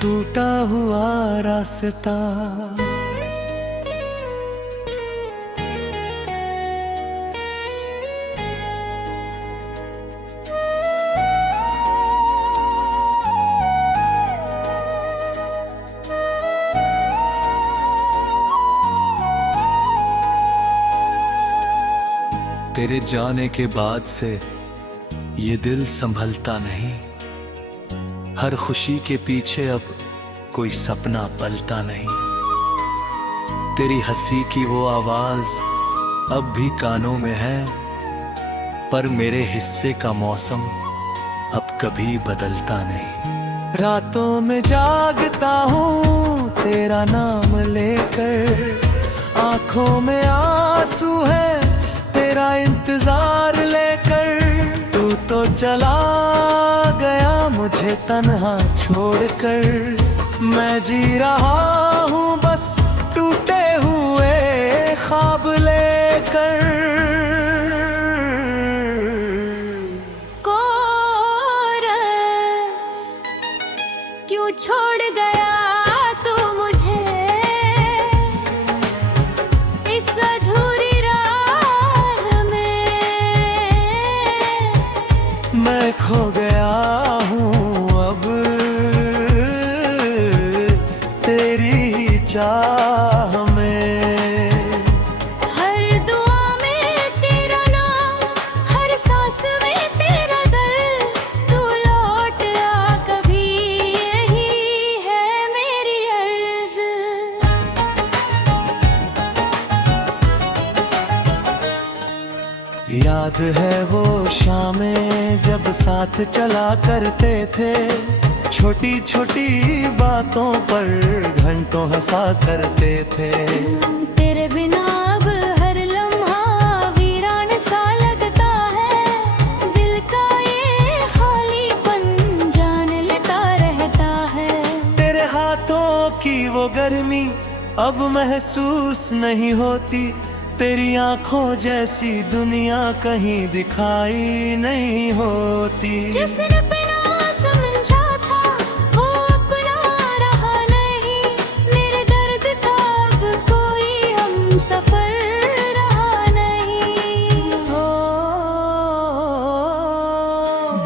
टूटा हुआ रास्ता। तेरे जाने के बाद से ये दिल संभलता नहीं। हर खुशी के पीछे अब कोई सपना पलता नहीं। तेरी हंसी की वो आवाज अब भी कानों में है, पर मेरे हिस्से का मौसम अब कभी बदलता नहीं। रातों में जागता हूँ तेरा नाम लेकर, आंखों में आंसू है तेरा इंतजार लेकर। तू तो चला गया मुझे तन्हा छोड़कर, मैं जी रहा हूँ बस टूटे हुए ख्वाब लेकर। कोरस क्यों छोड़ गया तू मुझे इस अधूरी राह में। मैं खो गया हूँ अब तेरी ही चाह में। हर दुआ में तेरा नाम, हर सांस में तेरा दर्द। तू लौट आ कभी, यही है मेरी अर्ज। याद है वो शामें जब साथ चला करते थे, छोटी छोटी बातों पर घंटों हंसा करते थे। तेरे बिना अब हर लम्हा वीरान सा लगता है, दिल का ये खालीपन जान लेता रहता है। तेरे हाथों की वो गर्मी अब महसूस नहीं होती, तेरी आंखों जैसी दुनिया कहीं दिखाई नहीं होती। जिसने बिना समझा था वो अपना रहा नहीं, मेरे दर्द का अब कोई हम सफर रहा नहीं। हो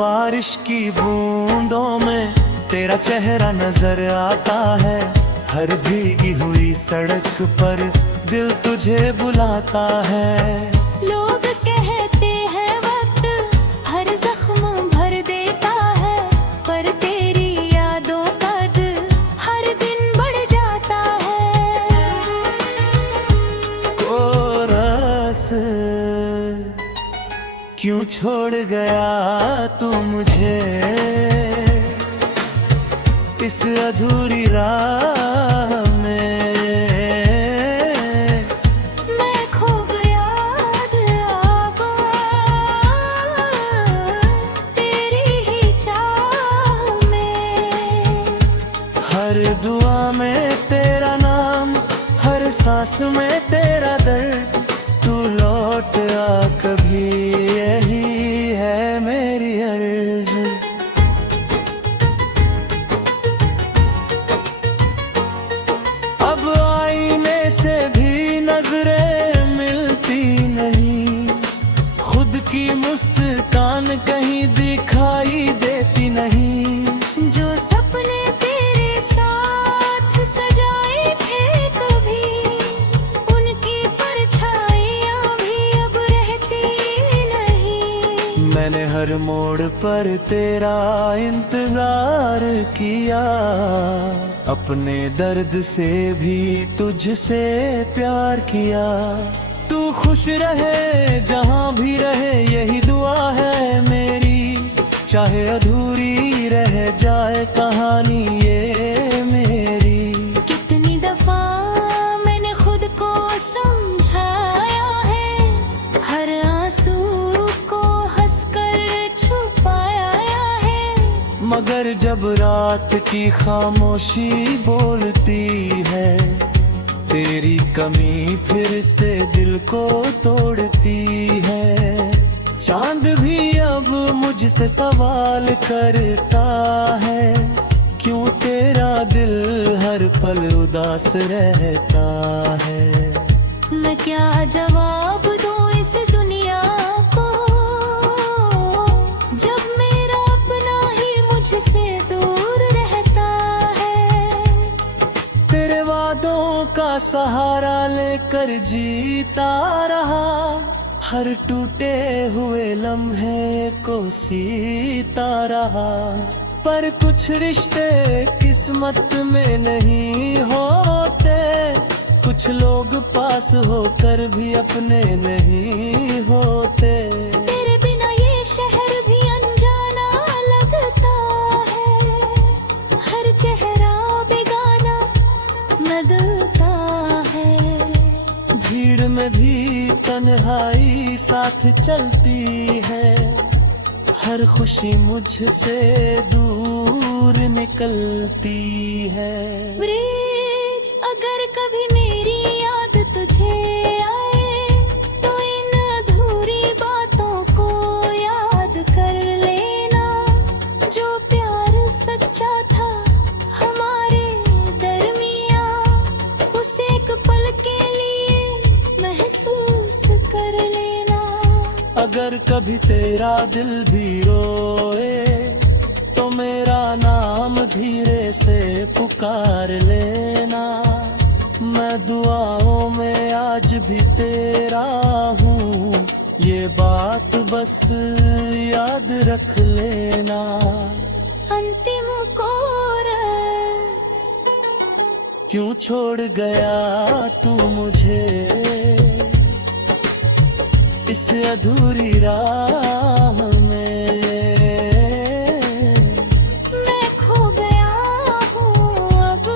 बारिश की बूंदों में तेरा चेहरा नजर आता है, हर भीगी हुई सड़क पर दिल तुझे बुलाता है। लोग कहते हैं वक्त हर जख्म भर देता है, पर तेरी यादों का दिल हर दिन बढ़ जाता है। कोरस क्यों छोड़ गया तू मुझे इस अधूरी राह में। मैं खो गया दरियाबा तेरी ही चाह में। हर दुआ में तेरा नाम, हर सांस में तेरा दर्द। तू लौट आ कभी, यही है मेरी अर्ज। अब आईने से भी नजरें मिलती नहीं, खुद की मुस्कान कहीं दिखाई देती नहीं। जो सपने तेरे साथ सजाए थे कभी, उनकी परछाइयाँ भी अब रहती नहीं। मैंने हर मोड़ पर तेरा इंतजार किया, अपने दर्द से भी तुझसे प्यार किया। तू खुश रहे जहाँ भी रहे, यही दुआ है मेरी। चाहे अधूरी रह जाए कहानी ये मेरी। कितनी दफा मैंने खुद को समझाया है, हर आंसू को हंसकर छुपाया है। मगर जब रात की खामोशी बोलती है, तेरी कमी फिर से दिल को तोड़ती है। चांद भी अब मुझसे सवाल करता है, क्यों तेरा दिल हर पल उदास रहता है। मैं क्या जवाब दूं इस दुनिया को, जब मेरा अपना ही मुझसे दूर रहता है। तेरे वादों का सहारा लेकर जीता रहा, हर टूटे हुए लम्हे को सीता रहा। पर कुछ रिश्ते किस्मत में नहीं होते, कुछ लोग पास होकर भी अपने नहीं होते। तेरे बिना ये शहर भी अनजाना लगता है, हर चेहरा बेगाना लगता है। भीड़ में भी तन्हाई साथ चलती है, हर खुशी मुझसे दूर निकलती है। ब्रिज, अगर कभी मेरी याद तुझे आए तो इन अधूरी बातों को याद कर लेना। जो प्यार सच्चा था हमारे दरमिया, उसे एक पल के लिए महसूस कर लेना। अगर कभी तेरा दिल भी रोए तो मेरा नाम धीरे से पुकार लेना। मैं दुआओं में आज भी तेरा हूँ, ये बात बस याद रख लेना। अंतिम कोरस, क्यों छोड़ गया तू मुझे इस अधूरी राह में। मैं खो गया हूँ अब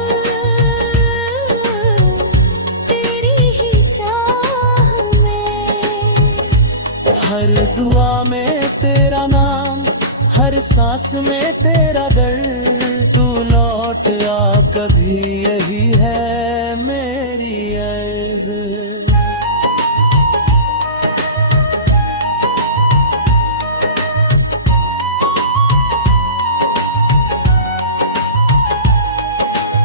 तेरी ही चाह में। हर दुआ में तेरा नाम, हर सांस में तेरा दर्द। तू लौट आ कभी, यही है मेरी अर्ज।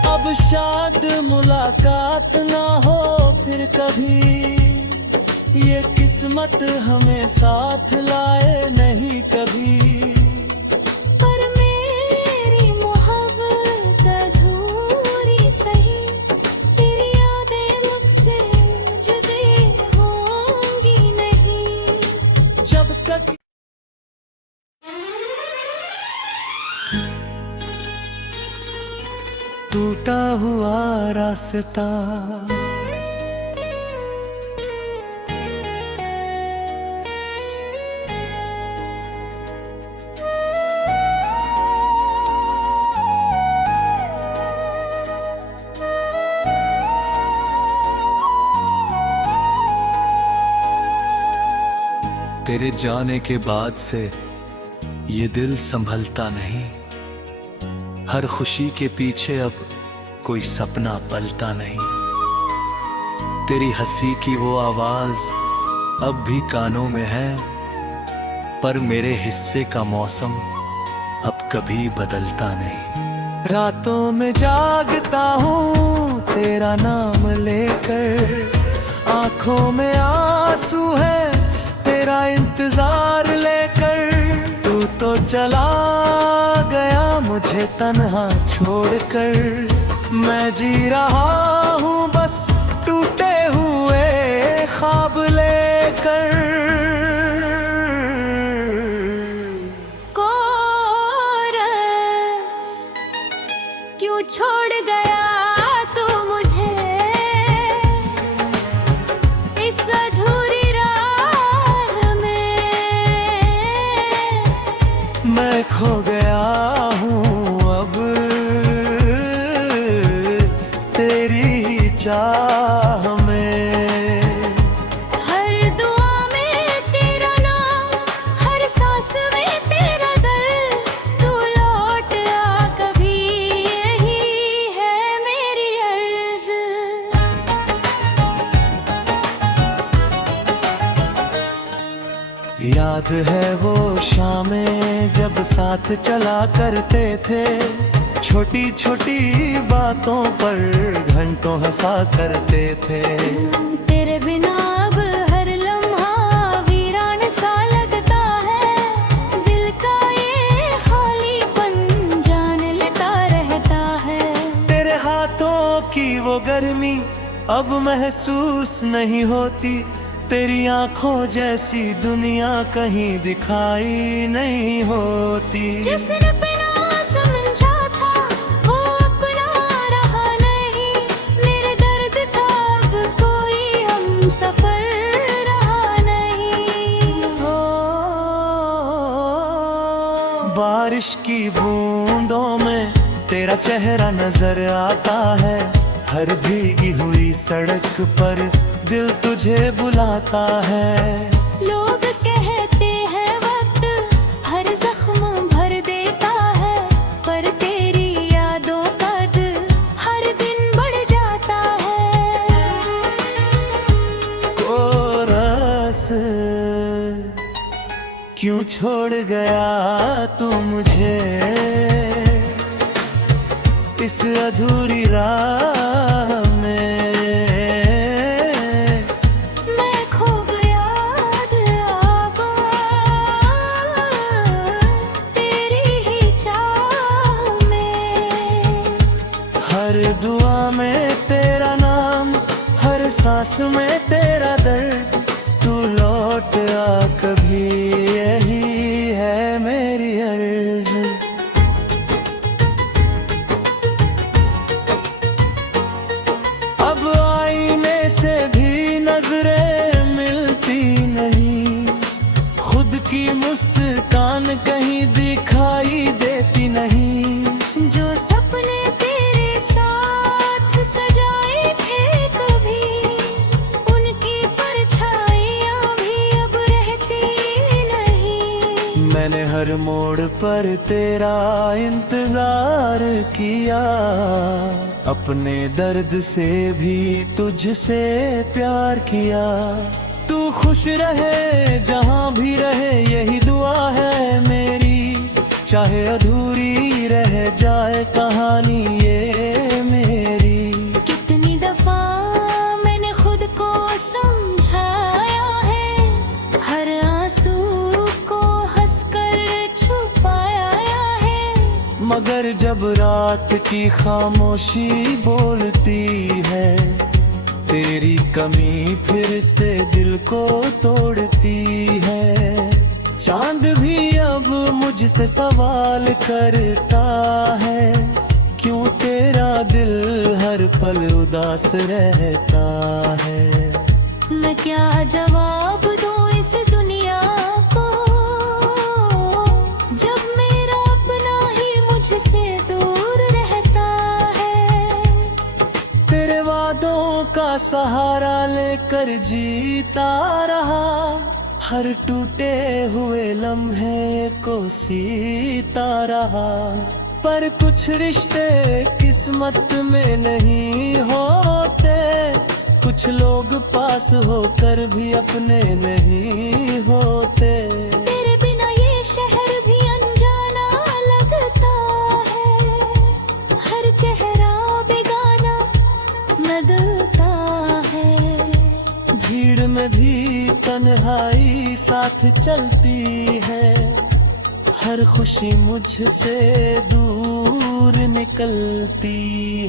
अब शायद मुलाकात ना हो फिर कभी, ये किस्मत हमें साथ लाए नहीं कभी। पर मेरी मोहब्बत अधूरी सही, तेरी यादें मुझसे जुदी होंगी नहीं। जब तक टूटा हुआ रास्ता, तेरे जाने के बाद से ये दिल संभलता नहीं। हर खुशी के पीछे अब कोई सपना पलता नहीं। तेरी हंसी की वो आवाज अब भी कानों में है, पर मेरे हिस्से का मौसम अब कभी बदलता नहीं। रातों में जागता हूँ तेरा नाम लेकर, आंखों में आंसू है तेरा इंतजार लेकर। तू तो चला गया मुझे तन्हा छोड़कर, मैं जी रहा हूँ बस टूटे हुए ख्वाब लेकर। कोरस, क्यों छोड़ गया तू मुझे इस अधूरी राह में। मैं खो गया हूँ अब तेरी ही चाह में। हर दुआ में तेरा नाम, हर सांस में तेरा दर्द। तू लौट आ कभी, यही है मेरी अर्ज। याद है वो शामें जब साथ चला करते थे, छोटी छोटी बातों पर घंटों हंसा करते थे। तेरे बिना अब हर लम्हा वीरान सा लगता है, दिल का ये खालीपन जान लेता रहता है। तेरे हाथों की वो गर्मी अब महसूस नहीं होती, तेरी आंखों जैसी दुनिया कहीं दिखाई नहीं होती। जिसने बिना समझा था वो अपना रहा नहीं, मेरे दर्द का अब कोई हम सफर रहा नहीं। हो बारिश की बूंदों में तेरा चेहरा नजर आता है, हर भीगी हुई सड़क पर दिल तुझे बुलाता है। लोग कहते हैं वक्त हर जख्म भर देता है, पर तेरी यादों का दिल हर दिन बढ़ जाता है। कोरस क्यों छोड़ गया तू मुझे इस अधूरी राह में। मैं खो गया दरियाबा तेरी ही चाह में। हर दुआ में तेरा नाम, हर सांस में तेरा दर्द, तू लौट आ कभी, यही है मेरी अर्ज़। अब आईने से भी नजरें मिलती नहीं, खुद की मुस्कान कहीं दिखाई देती नहीं। जो सपने तेरे साथ सजाए थे कभी, उनकी परछाइयां भी अब रहती नहीं। मैंने हर मोड़ पर तेरा इंतजार किया, अपने दर्द से भी तुझसे प्यार किया। तू खुश रहे जहां भी रहे, यही दुआ है मेरी, चाहे अधूरी रह जाए कहानी ये मेरी। कितनी दफा मैंने खुद को समझाया है, हर आंसू को हंसकर छुपाया है। मगर जब रात की खामोशी बोलती है, तेरी कमी फिर से दिल को तोड़ती है। चांद भी अब मुझसे सवाल करता है, क्यों तेरा दिल हर पल उदास रहता है। मैं क्या जवाब दूं इस दुनिया को, जब मेरा अपना ही मुझसे दूर रहता है। तेरे वादों का सहारा लेकर जीता रहा, हर टूटे हुए लम्हे को सीता रहा। पर कुछ रिश्ते किस्मत में नहीं होते, कुछ लोग पास होकर भी अपने नहीं होते। तेरे बिना ये शहर भी अनजाना लगता है, हर चेहरा बेगाना लगता है। भीड़ में भी तन्हाई साथ चलती है, हर खुशी मुझसे दूर निकलती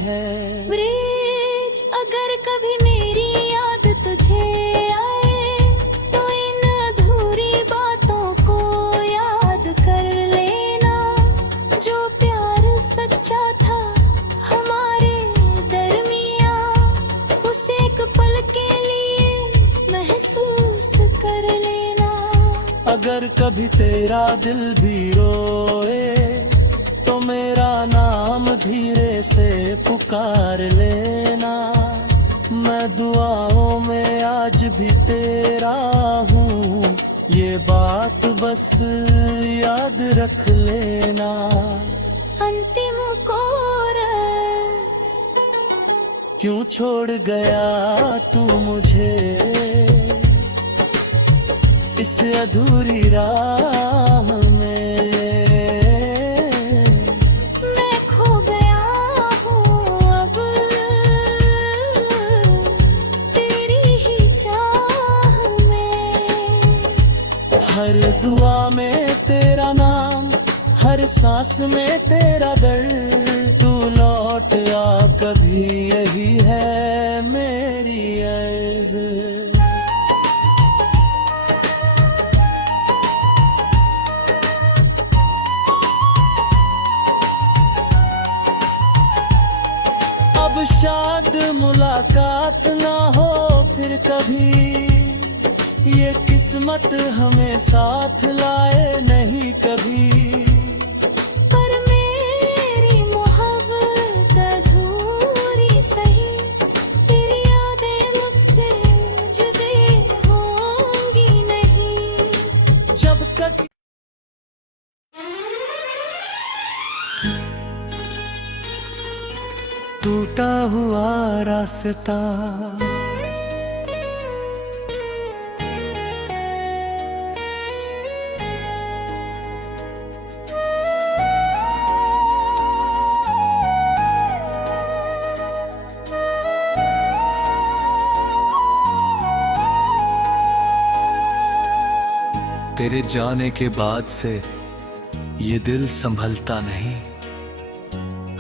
है। ब्रिज, अगर कभी मेरी याद तुझे आए, तो इन अधूरी बातों को याद कर लेना। जो प्यार सच्चा था हमारे दरमिया, उसे एक पल के लिए महसूस कर लेना। अगर कभी तेरा दिल भी रोए, तो मेरा नाम धीरे से पुकार लेना। मैं दुआओं में आज भी तेरा हूँ, ये बात बस याद रख लेना। अंतिम कोरस, क्यों छोड़ गया तू मुझे इस अधूरी राह में। मैं खो हर दुआ में तेरा नाम, हर सांस में तेरा दर्द, तू लौट आ कभी, यही है मेरी अर्ज। अब शायद मुलाकात ना हो फिर कभी, ये किस्मत हमें साथ लाए नहीं कभी। पर मेरी मोहब्बत अधूरी सही, तेरी यादें मुझसे जुदी होंगी नहीं। जब तक टूटा हुआ रास्ता, तेरे जाने के बाद से ये दिल संभलता नहीं,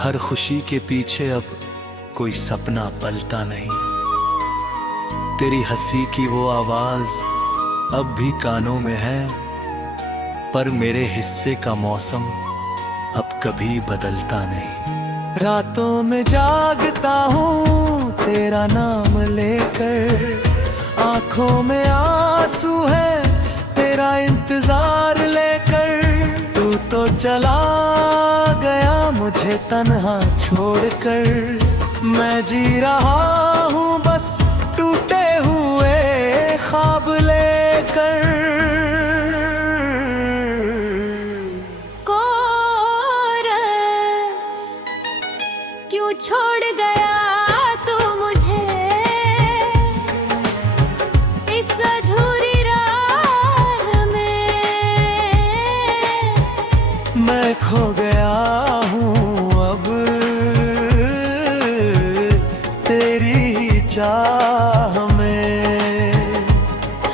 हर खुशी के पीछे अब कोई सपना पलता नहीं। तेरी हंसी की वो आवाज अब भी कानों में है, पर मेरे हिस्से का मौसम अब कभी बदलता नहीं। रातों में जागता हूँ तेरा नाम लेकर, आंखों में आंसू है तेरा इंतजार लेकर। तू तो चला गया मुझे तन्हा छोड़कर, मैं जी रहा हूँ बस टूटे हुए ख्वाब लेकर। कोरस क्यों छोड़ गया तू मुझे, इस अधूरी राह में मैं खो गया हूँ अब तेरी ही चाह में।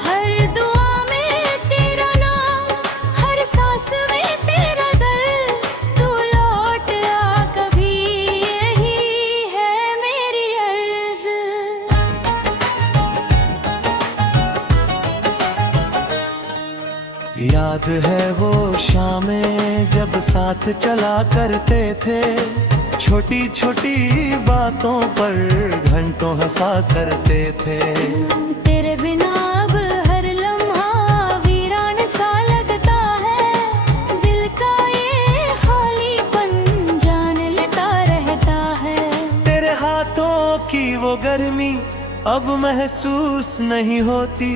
हर दुआ में तेरा नाम, हर सांस में तेरा दर्द, तू लौट आ कभी, यही है मेरी अर्ज। याद है वो शामें जब साथ चला करते थे, छोटी छोटी बातों पर घंटों हंसा करते थे। तेरे बिना अब हर लम्हा वीरान सा लगता है, दिल का ये खालीपन जान लेता रहता है। तेरे हाथों की वो गर्मी अब महसूस नहीं होती,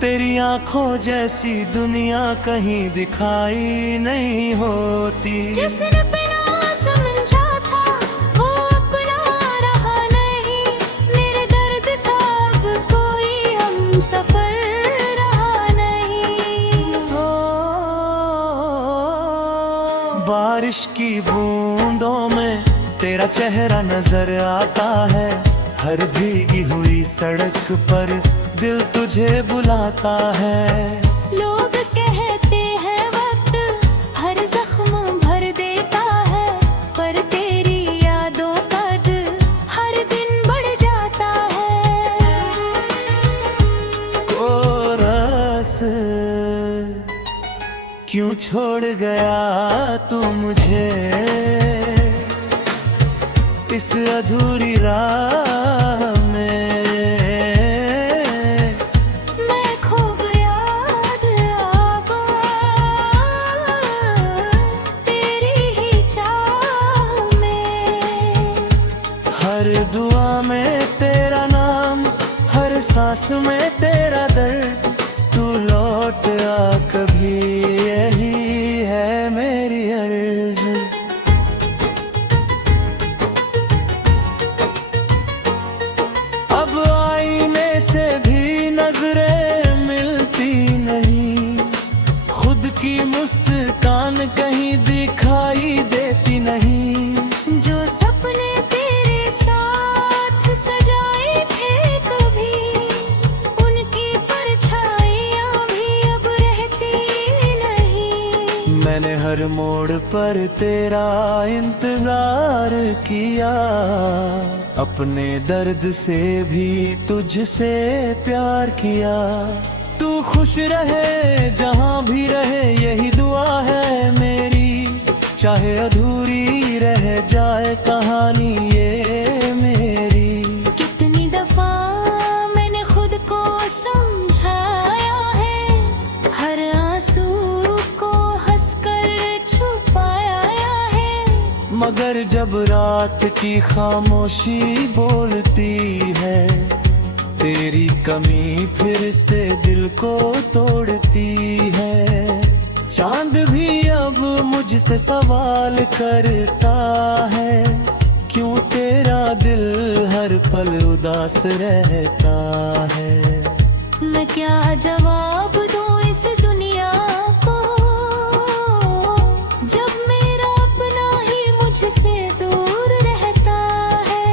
तेरी आंखों जैसी दुनिया कहीं दिखाई नहीं होती। जिसने बिना समझा था वो अपना रहा नहीं, मेरे दर्द का अब कोई हम सफर रहा नहीं। हो बारिश की बूंदों में तेरा चेहरा नजर आता है, हर भीगी हुई सड़क पर दिल तुझे बुलाता है। लोग कहते हैं वक्त हर जख्म भर देता है, पर तेरी यादों का दिल हर दिन बढ़ जाता है। कोरस क्यों छोड़ गया तू मुझे, इस अधूरी राह में मैं खो गया दरियाबा, तेरी ही चाह में। हर दुआ में तेरा नाम, हर सांस में तेरा दर्द, तू लौट आ कभी, यही है मेरी अर्ज। अब आईने से भी नजरें मिलती नहीं, खुद की मुस्कान कहीं दिखाई देती नहीं। जो सपने तेरे साथ सजाए थे कभी, उनकी परछाइयाँ भी अब रहती मैंने हर मोड़ पर तेरा इंतजार किया, अपने दर्द से भी तुझसे प्यार किया। तू खुश रहे जहाँ भी रहे, यही दुआ है मेरी। चाहे अधूरी रह जाए कहानी ये मेरी। कितनी दफा मैंने खुद को समझाया है, हर आंसू को हंसकर छुपाया है। मगर जब रात की खामोशी बोलती है, तेरी कमी फिर से दिल को तोड़ती है। चांद भी अब मुझसे सवाल करता है, क्यों तेरा दिल हर पल उदास रहता है। मैं क्या जवाब दूं इस दुनिया को, जब मेरा अपना ही मुझसे दूर रहता है।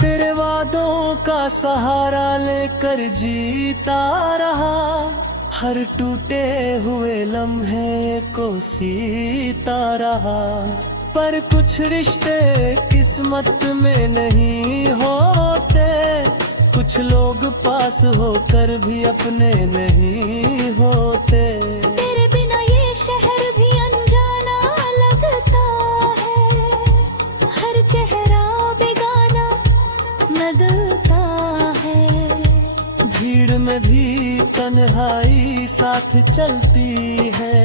तेरे वादों का सहारा लेकर जीता रहा, हर टूटे हुए लम्हे को सीता रहा। पर कुछ रिश्ते किस्मत में नहीं होते, कुछ लोग पास होकर भी अपने नहीं होते। तेरे बिना ये शहर भी अनजाना लगता है, हर चेहरा बेगाना लगता है। भीड़ में भी तन्हाई साथ चलती है,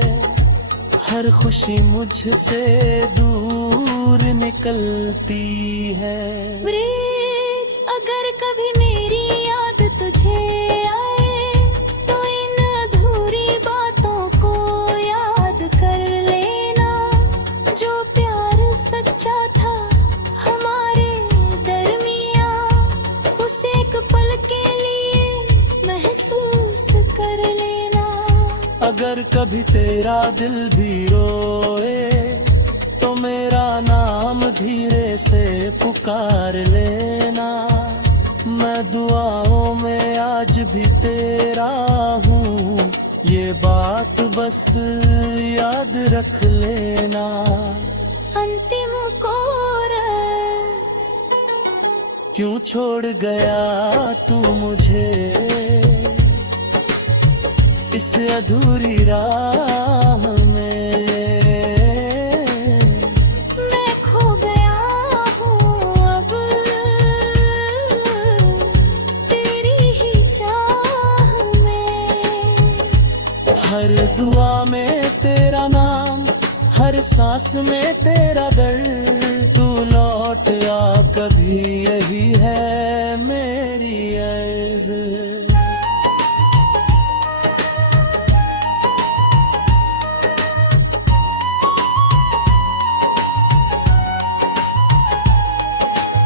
हर खुशी मुझसे दूर निकलती है। ब्रिज, अगर कभी मेरी याद तुझे आए, तो इन अधूरी बातों को याद कर लेना। जो प्यार सच्चा था हमारे दरमिया, उसे एक पल के लिए महसूस कर लेना। अगर कभी तेरा दिल भी रोए, तो मेरा नाम धीरे से पुकार लेना। मैं दुआओं में आज भी तेरा हूँ, ये बात बस याद रख लेना। अंतिम कोरस, क्यों छोड़ गया तू मुझे इस अधूरी राह में। मैं खो गया हूँ अब तेरी ही चाह में। हर दुआ में तेरा नाम, हर सांस में तेरा दर्द। तू लौट आ कभी, यही है मेरी अर्ज़।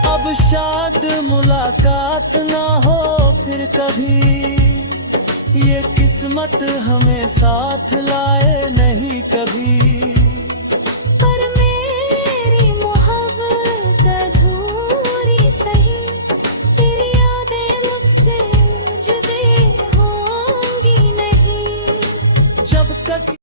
अब शायद मुलाकात ना हो फिर कभी, ये किस्मत हमें साथ लाए